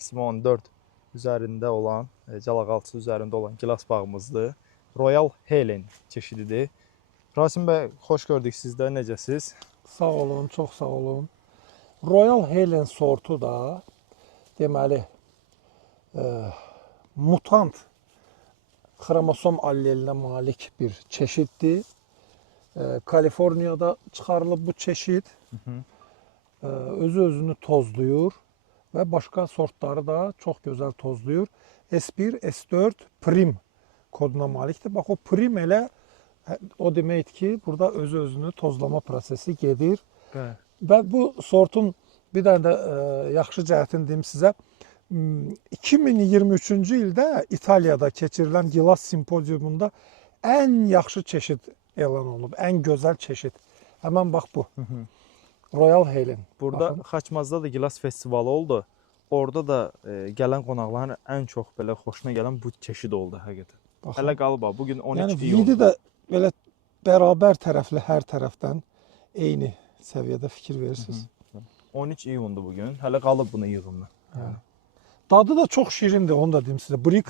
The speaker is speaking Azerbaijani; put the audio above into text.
ismi 14 üzərində olan, calaqaltısı üzərində olan gilas bağımızdır. Royal Helen çeşididir. Rasim bəy, xoş gördük sizdə. Necəsiz? Sağ olun, çox sağ olun. Royal Helen sortu da deməli mutant xromosom allelinə malik bir çeşiddir. Kaliforniyada çıxarılıb bu çeşid. Özü-özünü tozlayır və başqa sortları da çox gözəl tozlayır. S1, S4 prim koduna malikdir. Bax, o prim elə o deməkdir ki, burada özü-özünü tozlama prosesi gedir. Bəli. Və bu sortun bir dənə də yaxşı cəhətini deyim sizə. 2023-cü ildə İtaliyada keçirilən gilas simpoziumunda ən yaxşı çeşid elan olunub, ən gözəl çeşid. Həmən bax bu. Royal Helen. Burada Baxın. Xaçmazda da gilas festivalı oldu. Orada da gələn qonaqların ən çox belə xoşuna gələn bu çeşid oldu həqiqətən. Baxın. Hələ qalıb ha. Bugün 12 Yəni iyun. vidi də belə bərabər tərəfli hər tərəfdən eyni səviyyədə fikir verirsiniz. 13 iyundur bugün. Hələ qalıb bunu yığımdan. Dadı da çox şirindir, onu da deyim sizə. Brik